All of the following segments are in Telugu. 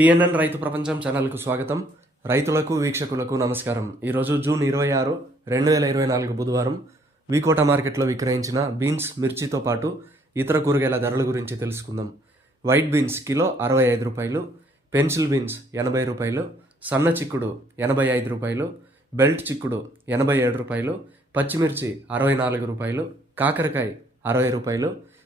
పిఎన్ఎన్ రైతు ప్రపంచం ఛానల్కు స్వాగతం. రైతులకు వీక్షకులకు నమస్కారం. ఈరోజు జూన్ ఇరవై ఆరు రెండు వేల ఇరవై నాలుగు బుధవారం. వికోట మార్కెట్లో విక్రయించిన బీన్స్ మిర్చితో పాటు ఇతర కూరగాయల ధరల గురించి తెలుసుకుందాం. వైట్ బీన్స్ కిలో అరవై ఐదు రూపాయలు పెన్సిల్ బీన్స్ ఎనభై రూపాయలు సన్న చిక్కుడు ఎనభై ఐదు రూపాయలు బెల్ట్ చిక్కుడు ఎనభై ఏడు రూపాయలు పచ్చిమిర్చి అరవై నాలుగు రూపాయలు కాకరకాయ అరవై రూపాయలు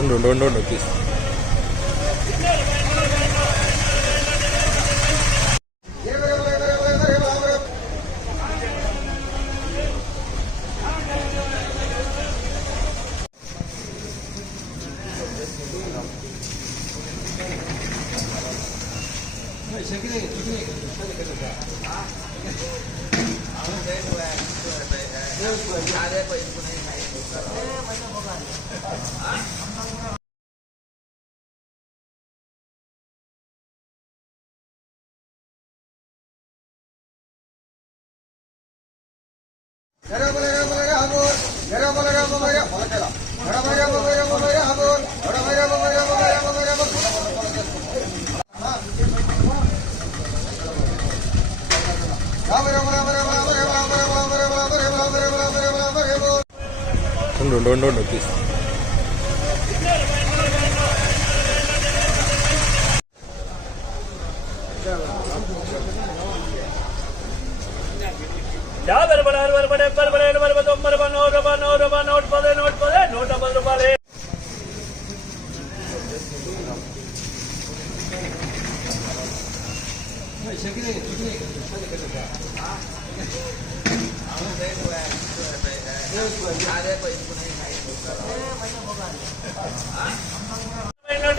ഉണ്ട് ഉണ്ട് ഉണ്ട് गरम गरम गरम गरम गरम गरम गरम ఉండు ఉండు ఉండు ఉండు ప్లీజ్ యాభై రూపాయలు అరవై రూపాయలు డెబ్బై రూపాయలు ఎనభై రూపాయలు తొంభై రూపాయలు నూట రూపాయలు నూట నూట పది నూట పది నూట పది.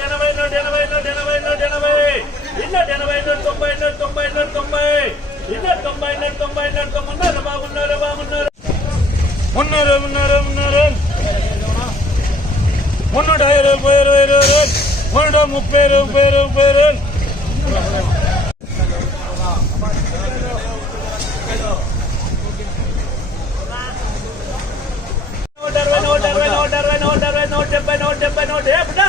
ఎనభై నూట ఎనభై నూట ఎనభై నూట ఎనభై ఇన్నూట ఎనభై నూట తొంభై నూట తొంభై నూట తొంభై ఇన్నూట తొంభై నూట తొంభై నూట తొమ్మిది బాగున్నారు బాగున్నారు మున్నూరు మున్నూరు మున్నూరు మున్నూట ఇరవై ఇరవై ఇరవై మున్నూట ముప్పై ముప్పై నోట్ ఏ బుడ్డా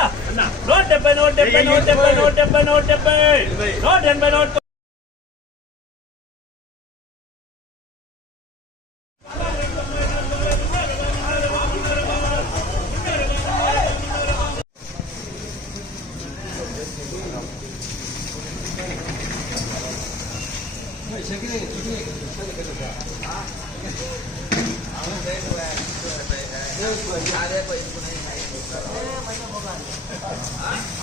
నోట్ డెబ్బై నోట్ డెబ్బై నోట్ డెబ్బై నోట్ డెబ్బై నోట్ డెబ్బై నోట్ ఎనభై నోట్ हाँ Ah,